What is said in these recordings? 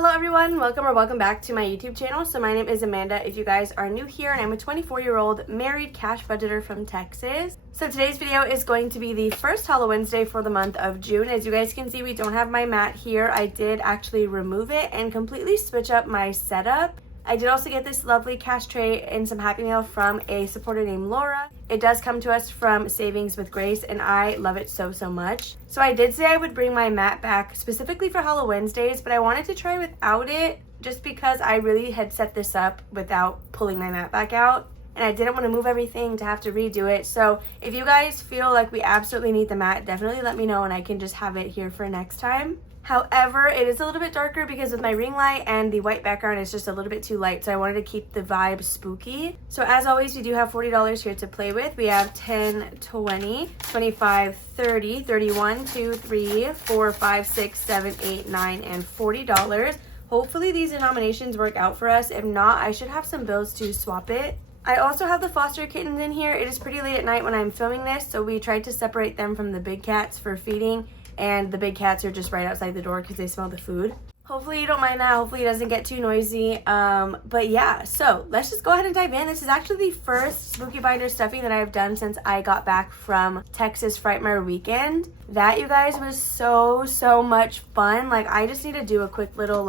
Hello everyone, welcome back to my YouTube channel. So my name is Amanda if you guys are new here, and I'm a 24-year-old married cash budgeter from Texas. So today's video is going to be the first Hollow Wednesday for the month of June. As you guys can see, we don't have my mat here. I did actually remove it and completely switch up my setup. I did also get this lovely cash tray and some Happy Mail from a supporter named Laura. It does come to us from Savings with Grace, and I love it so much. So I did say I would bring my mat back specifically for Hollow Wednesdays, but I wanted to try without it just because I really had set this up without pulling my mat back out. And I didn't want to move everything to have to redo it. So if you guys feel like we absolutely need the mat, definitely let me know and I can just have it here for next time. However, it is a little bit darker because of my ring light, and the white background is just a little bit too light, so I wanted to keep the vibe spooky. So as always, we do have $40 here to play with. We have 10, 20, 25, 30, 31, 2, 3, 4, 5, 6, 7, 8, 9, and $40. Hopefully these denominations work out for us. If not, I should have some bills to swap it. I also have the foster kittens in here. It is pretty late at night when I'm filming this, so we tried to separate them from the big cats for feeding. And the big cats are just right outside the door because they smell the food. Hopefully you don't mind that. Hopefully it doesn't get too noisy. But yeah, so let's just go ahead and dive in. This is actually the first Spooky Binder stuffing that I've done since I got back from Texas Frightmare weekend. That, you guys, was so much fun. Like, I just need to do a quick little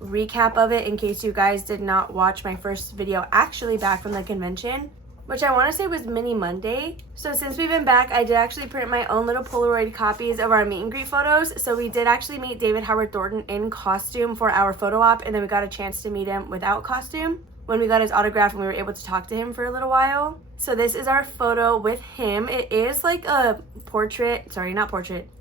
recap of it in case you guys did not watch my first video actually back from the convention, which I want to say was Mini Monday. So since we've been back, I did actually print my own little Polaroid copies of our meet and greet photos. So we did actually meet David Howard Thornton in costume for our photo op, and then we got a chance to meet him without costume when we got his autograph and we were able to talk to him for a little while. So this is our photo with him. It is like a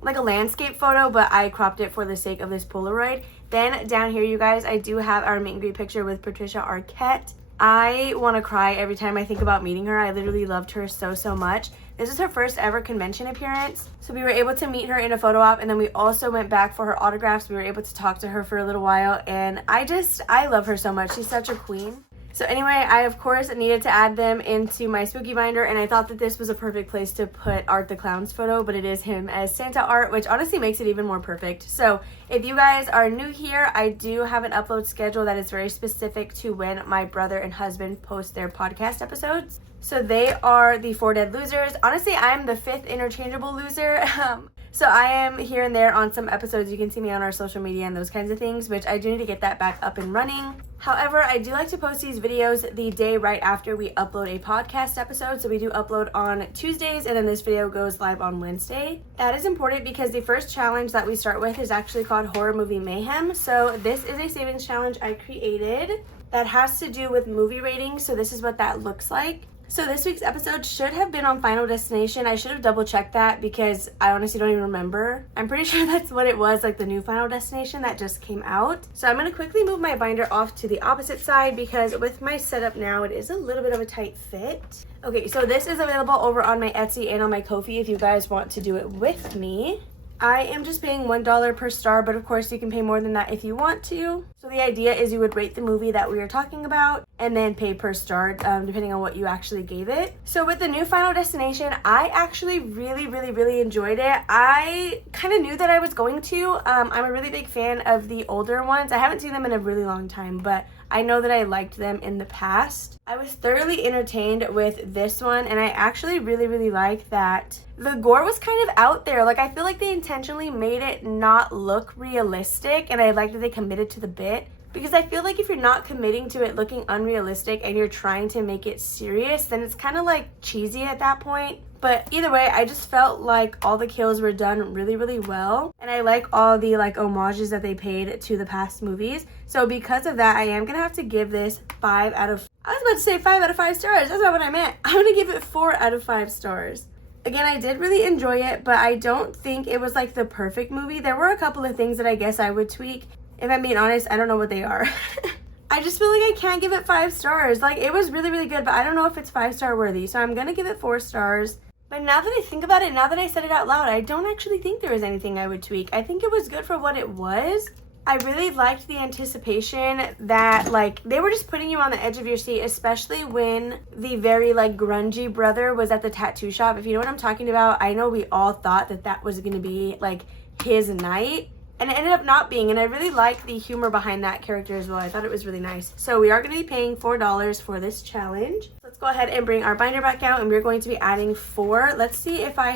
like a landscape photo, but I cropped it for the sake of this Polaroid. Then down here, you guys, I do have our meet and greet picture with Patricia Arquette. I want to cry every time I think about meeting her. I literally loved her so much. This is her first ever convention appearance. So we were able to meet her in a photo op, and then we also went back for her autographs. We were able to talk to her for a little while, and I love her so much. She's such a queen. So anyway, I of course needed to add them into my spooky binder, and I thought that this was a perfect place to put Art the Clown's photo, but it is him as Santa art, which honestly makes it even more perfect. So if you guys are new here, I do have an upload schedule that is very specific to when my brother and husband post their podcast episodes. So they are the 4 Dead Losers. Honestly, I'm the 5th interchangeable loser. So I am here and there on some episodes. You can see me on our social media and those kinds of things, which I do need to get that back up and running. However, I do like to post these videos the day right after we upload a podcast episode. So we do upload on Tuesdays, and then this video goes live on Wednesday. That is important because the first challenge that we start with is actually called Horror Movie Mayhem. So this is a savings challenge I created that has to do with movie ratings. So this is what that looks like. So this week's episode should have been on Final Destination. I should have double checked that because I honestly don't even remember. I'm pretty sure that's what it was, like the new Final Destination that just came out. So I'm going to quickly move my binder off to the opposite side because with my setup now, it is a little bit of a tight fit. Okay, so this is available over on my Etsy and on my Ko-fi if you guys want to do it with me. I am just paying $1 per star, but of course you can pay more than that if you want to. So the idea is you would rate the movie that we are talking about and then pay per star depending on what you actually gave it. So with the new Final Destination, I actually really enjoyed it. I kind of knew that I was going to. I'm a really big fan of the older ones. I haven't seen them in a really long time, but I know that I liked them in the past. I was thoroughly entertained with this one, and I actually really like that the gore was kind of out there. Like, I feel like they intentionally made it not look realistic, and I like that they committed to the bit. Because I feel like if you're not committing to it looking unrealistic and you're trying to make it serious, then it's kind of like cheesy at that point. But either way, I just felt like all the kills were done really well. And I like all the homages that they paid to the past movies. So because of that, I am going to have to give this 5 out of... I was about to say 5 out of 5 stars. That's not what I meant. I'm going to give it 4 out of 5 stars. Again, I did really enjoy it, but I don't think it was like the perfect movie. There were a couple of things that I guess I would tweak. If I'm being honest, I don't know what they are. I just feel like I can't give it 5 stars. Like, it was really good, but I don't know if it's 5-star worthy. So I'm going to give it 4 stars. But now that I think about it, now that I said it out loud, I don't actually think there was anything I would tweak. I think it was good for what it was. I really liked the anticipation that, they were just putting you on the edge of your seat, especially when the very, grungy brother was at the tattoo shop. If you know what I'm talking about, I know we all thought that that was going to be, his night. and it ended up not being, and I really like the humor behind that character as well. I thought it was really nice. So we are going to be paying $4 for this challenge. Let's go ahead and bring our binder back out, and we're going to be adding 4. Let's see if I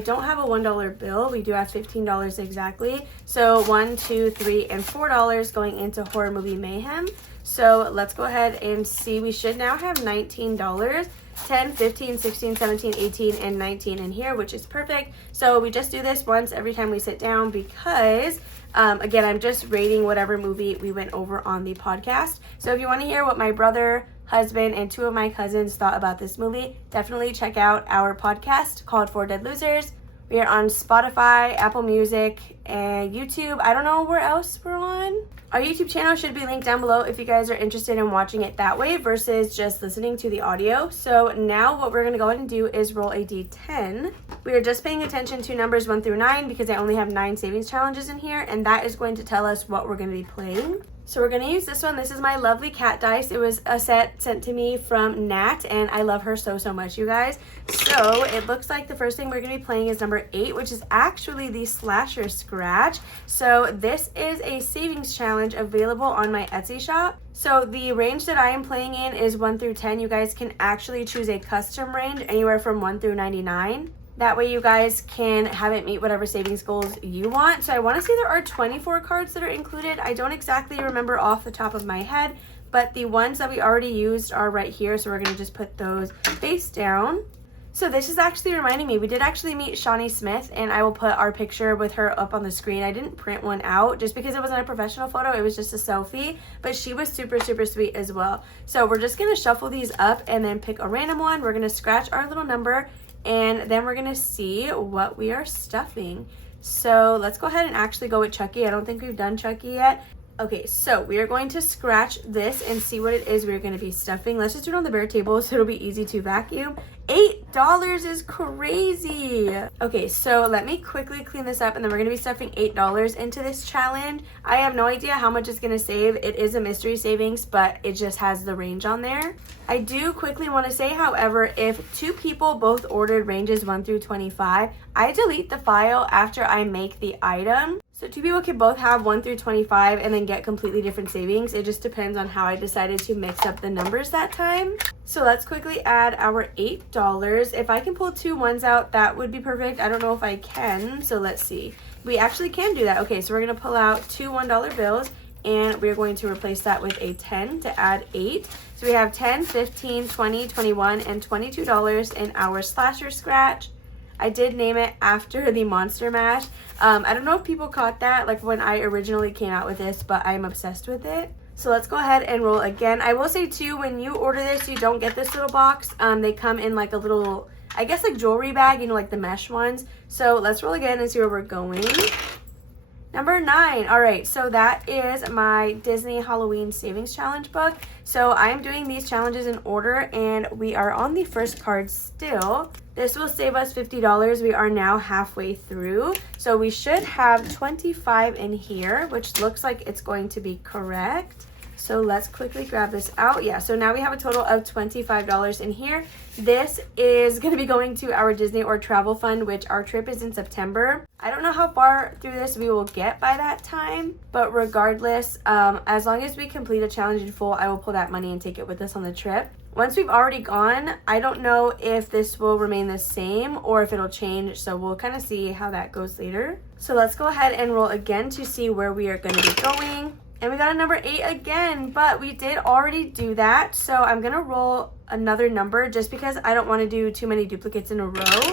don't have a $1 bill. We do have $15 exactly. So 1, 2, 3, and $4 going into Horror Movie Mayhem. So let's go ahead and see. We should now have $19. 10, 15, 16, 17, 18, and 19 in here, which is perfect. So we just do this once every time we sit down because, again, I'm just rating whatever movie we went over on the podcast. So if you want to hear what my brother, husband, and 2 of my cousins thought about this movie, definitely check out our podcast called 4 Dead Losers. We are on Spotify, Apple Music, and YouTube. I don't know where else we're on. Our YouTube channel should be linked down below if you guys are interested in watching it that way versus just listening to the audio. So now what we're going to go ahead and do is roll a d10. We are just paying attention to numbers 1 through 9 because I only have 9 savings challenges in here, and that is going to tell us what we're going to be playing. So we're going to use this one. This is my lovely cat dice. It was a set sent to me from Nat, and I love her so much, you guys. So it looks like the first thing we're going to be playing is number 8, which is actually the slasher scratch. So this is a savings challenge available on my Etsy shop. So the range that I am playing in is 1 through 10. You guys can actually choose a custom range anywhere from 1 through 99. That way you guys can have it meet whatever savings goals you want. So I want to say there are 24 cards that are included. I don't exactly remember off the top of my head, but the ones that we already used are right here. So we're going to just put those face down. So this is actually reminding me, we did actually meet Shawnee Smith, and I will put our picture with her up on the screen. I didn't print one out just because it wasn't a professional photo. It was just a selfie, but she was super sweet as well. So we're just going to shuffle these up and then pick a random one. We're going to scratch our little number, and then we're going to see what we are stuffing. So let's go ahead and actually go with Chucky. I don't think we've done Chucky yet. Okay, so we are going to scratch this and see what it is we're going to be stuffing. Let's just do it on the bare table so it'll be easy to vacuum. $8 is crazy. Okay, so let me quickly clean this up, and then we're going to be stuffing $8 into this challenge. I have no idea how much it's going to save. It is a mystery savings, but it just has the range on there. I do quickly want to say, however, if 2 people both ordered ranges 1 through 25, I delete the file after I make the item. So 2 people can both have 1 through 25 and then get completely different savings. It just depends on how I decided to mix up the numbers that time. So let's quickly add our $8. If I can pull 2 ones out, that would be perfect. I don't know if I can, so let's see. We actually can do that. Okay, so we're going to pull out 2 $1 bills, and we're going to replace that with a 10 to add 8. So we have 10, 15, 20, 21, and $22 in our slasher scratch. I did name it after the Monster Mash. I don't know if people caught that, like when I originally came out with this, but I'm obsessed with it. So let's go ahead and roll again. I will say too, when you order this, you don't get this little box. They come in like a little, I guess like jewelry bag, you know, like the mesh ones. So let's roll again and see where we're going. Number 9. All right, so that is my Disney Halloween Savings Challenge book. So I'm doing these challenges in order, and we are on the first card still. This will save us $50. We are now halfway through. So we should have 25 in here, which looks like it's going to be correct. So let's quickly grab this out. Yeah, so now we have a total of $25 in here. This is going to be going to our Disney or travel fund, which our trip is in September. I don't know how far through this we will get by that time, but regardless, as long as we complete a challenge in full, I will pull that money and take it with us on the trip. Once we've already gone, I don't know if this will remain the same or if it'll change, so we'll kind of see how that goes later. So let's go ahead and roll again to see where we are going to be going. And we got a number 8 again, but we did already do that. So I'm going to roll another number just because I don't want to do too many duplicates in a row.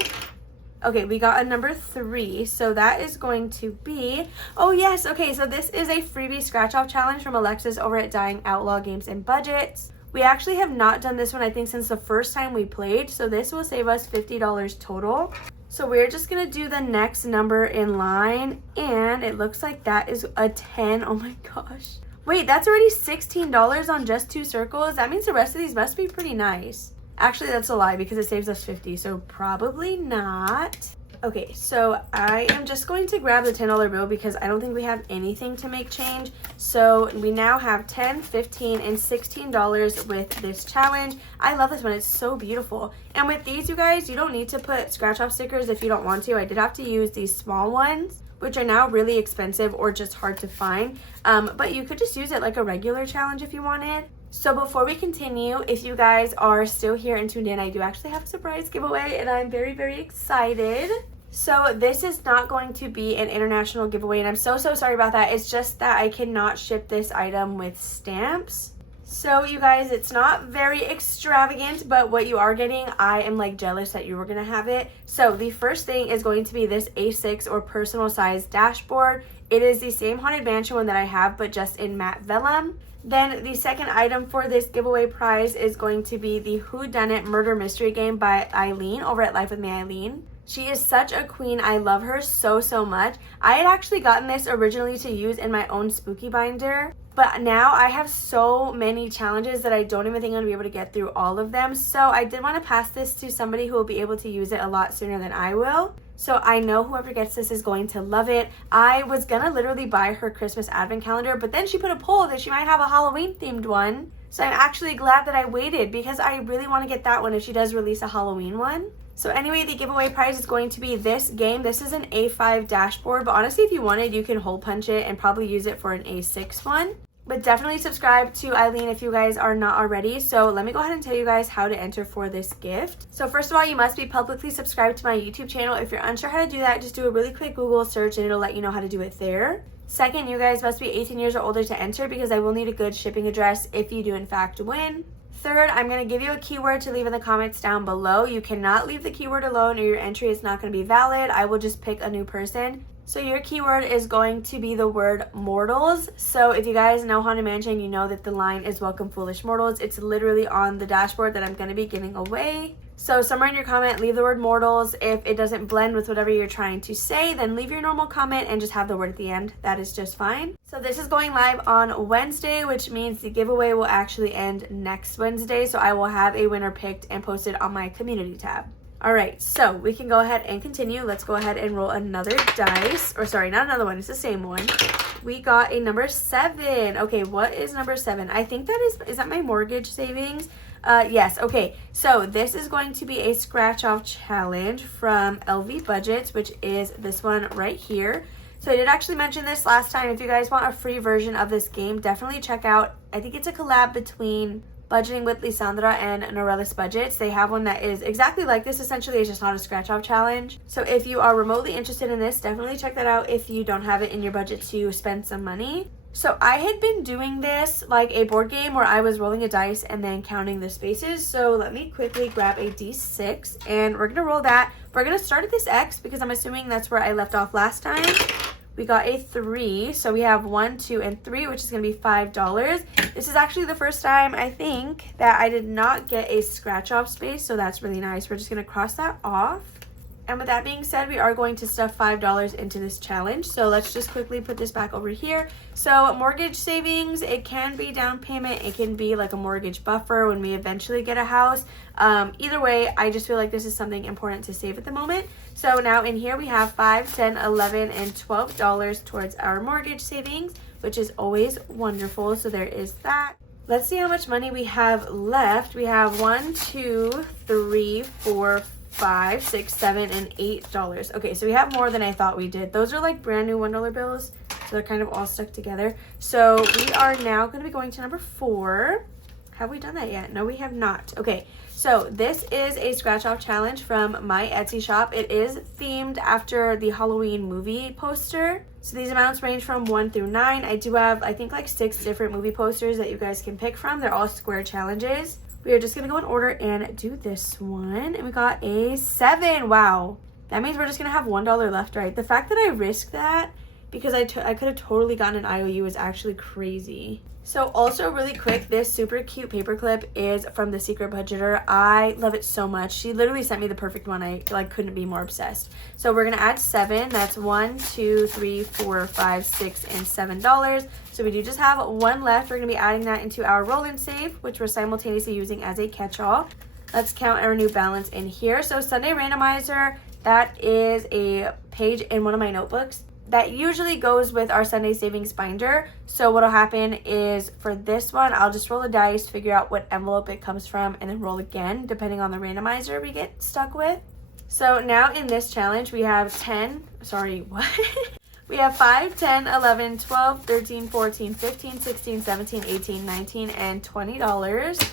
Okay, we got a number 3. So that is going to be, oh yes, okay, so this is a freebie scratch off challenge from Alexis over at Dying Outlaw Games and Budgets. We actually have not done this one, I think, since the first time we played. So this will save us $50 total. So we're just going to do the next number in line, and it looks like that is a 10. Oh my gosh. Wait, that's already $16 on just 2 circles? That means the rest of these must be pretty nice. Actually, that's a lie because it saves us 50, so probably not. Okay, so I am just going to grab the $10 bill because I don't think we have anything to make change. So we now have $10, $15, and $16 with this challenge. I love this one. It's so beautiful. And with these, you guys, you don't need to put scratch off stickers if you don't want to. I did have to use these small ones, which are now really expensive or just hard to find. But you could just use it like a regular challenge if you wanted. So before we continue, if you guys are still here and tuned in, I do actually have a surprise giveaway and I'm very, very excited. So this is not going to be an international giveaway, and I'm so sorry about that. It's just that I cannot ship this item with stamps. So you guys, it's not very extravagant, but what you are getting, I am like jealous that you were gonna have it. So the first thing is going to be this A6 or personal size dashboard. It is the same Haunted Mansion one that I have, but just in matte vellum. Then the second item for this giveaway prize is going to be the Whodunit Murder Mystery Game by Eileen over at Life with Me Eileen. She is such a queen. I love her so much. I had actually gotten this originally to use in my own spooky binder, but now I have so many challenges that I don't even think I'm going to be able to get through all of them. So I did want to pass this to somebody who will be able to use it a lot sooner than I will. So I know whoever gets this is going to love it. I was going to literally buy her Christmas advent calendar, but then she put a poll that she might have a Halloween themed one. So I'm actually glad that I waited because I really want to get that one if she does release a Halloween one. So anyway, the giveaway prize is going to be this game. This is an A5 dashboard, but honestly, if you wanted, you can hole punch it and probably use it for an A6 one. But definitely subscribe to Eileen if you guys are not already. So let me go ahead and tell you guys how to enter for this gift. So first of all, you must be publicly subscribed to my YouTube channel. If you're unsure how to do that, just do a really quick Google search and it'll let you know how to do it there. Second, you guys must be 18 years or older to enter because I will need a good shipping address if you do in fact win. Third, I'm going to give you a keyword to leave in the comments down below. You cannot leave the keyword alone or your entry is not going to be valid. I will just pick a new person. So your keyword is going to be the word mortals. So if you guys know Haunted Mansion, you know that the line is welcome foolish mortals. It's literally on the dashboard that I'm going to be giving away. So somewhere in your comment, leave the word mortals. If it doesn't blend with whatever you're trying to say, then leave your normal comment and just have the word at the end. That is just fine. So this is going live on Wednesday, which means the giveaway will actually end next Wednesday. So I will have a winner picked and posted on my community tab. All right, so we can go ahead and continue. Let's go ahead and roll another dice. Or sorry, not another one. It's the same one. We got a number 7. Okay, what is number 7? I think that is that my mortgage savings? Yes, okay. So this is going to be a scratch off challenge from LV Budgets, which is this one right here. So I did actually mention this last time. If you guys want a free version of this game, definitely check out, I think it's a collab between Budgeting with Lisandra and Norelis Budgets. They have one that is exactly like this. Essentially, it's just not a scratch off challenge. So if you are remotely interested in this, definitely check that out if you don't have it in your budget to spend some money. So I had been doing this like a board game where I was rolling a dice and then counting the spaces. So let me quickly grab a D6 and we're gonna roll that. We're gonna start at this X because I'm assuming that's where I left off last time. We got a 3, so we have 1, 2, and 3, which is going to be $5. This is actually the first time, I think, that I did not get a scratch-off space, so that's really nice. We're just going to cross that off. And with that being said, we are going to stuff $5 into this challenge. So let's just quickly put this back over here. So mortgage savings, it can be down payment. It can be like a mortgage buffer when we eventually get a house. Either way, I just feel like this is something important to save at the moment. So now in here we have $5, $10, $11, and $12 towards our mortgage savings, which is always wonderful. So there is that. Let's see how much money we have left. We have 1, 2, 3, 4, 5, 6, 7, and $8. Okay, so we have more than I thought we did. Those are like brand new $1 bills, so they're kind of all stuck together. So we are now going to be going to number 4. Have we done that yet? No, we have not. Okay, so this is a scratch off challenge from my Etsy shop. It is themed after the Halloween movie poster. So these amounts range from 1 through 9. I do have, I think, like 6 different movie posters that you guys can pick from. They're all square challenges. We are just going to go in order and do this one. And we got a 7. Wow. That means we're just going to have $1 left, right? The fact that I risked that because I could have totally gotten an IOU is actually crazy. So also really quick, this super cute paperclip is from The Secret Budgeter. I love it so much. She literally sent me the perfect one. I like couldn't be more obsessed. So we're going to add 7. That's 1, 2, 3, 4, 5, 6, and $7. So we do just have 1 left. We're going to be adding that into our roll and save, which we're simultaneously using as a catch-all. Let's count our new balance in here. So Sunday Randomizer, that is a page in one of my notebooks that usually goes with our Sunday savings binder. So what'll happen is for this one, I'll just roll a dice, figure out what envelope it comes from, and then roll again, depending on the randomizer we get stuck with. So now in this challenge, we have We have 5, 10, 11, 12, 13, 14, 15, 16, 17, 18, 19, and $20,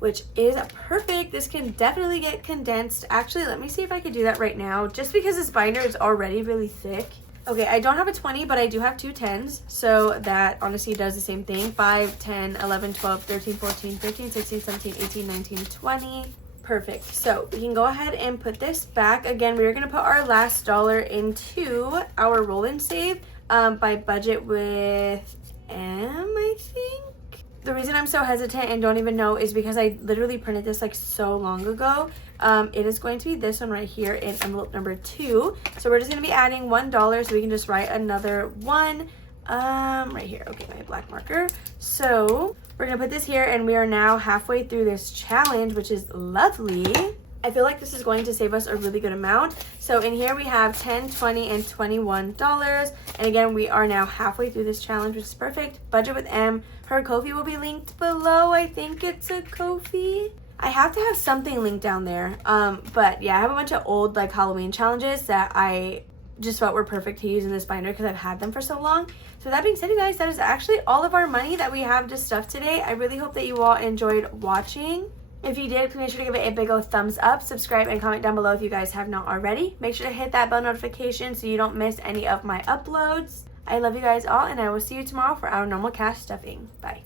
which is perfect. This can definitely get condensed. Actually, let me see if I could do that right now, just because this binder is already really thick. Okay, I don't have a 20, but I do have 2 10s, so that honestly does the same thing. 5, 10, 11, 12, 13, 14, 15, 16, 17, 18, 19, 20. Perfect. So we can go ahead and put this back. Again, we're going to put our last dollar into our roll and save by Budget with M, I think. The reason I'm so hesitant and don't even know is because I literally printed this like so long ago. It is going to be this one right here in envelope number 2. So we're just going to be adding $1, so we can just write another 1 right here. Okay, my black marker. So we're gonna put this here, and we are now halfway through this challenge, which is lovely. I feel like this is going to save us a really good amount. So in here we have $10, $20, and $21. And again, we are now halfway through this challenge, which is perfect. Budget with M. Her Ko-fi will be linked below. I think it's a Ko-fi. I have to have something linked down there. But yeah, I have a bunch of old like Halloween challenges that I just felt were perfect to use in this binder because I've had them for so long. So that being said, you guys, that is actually all of our money that we have to stuff today. I really hope that you all enjoyed watching. If you did, please make sure to give it a big old thumbs up, subscribe, and comment down below if you guys have not already. Make sure to hit that bell notification so you don't miss any of my uploads. I love you guys all, and I will see you tomorrow for our normal cash stuffing. Bye.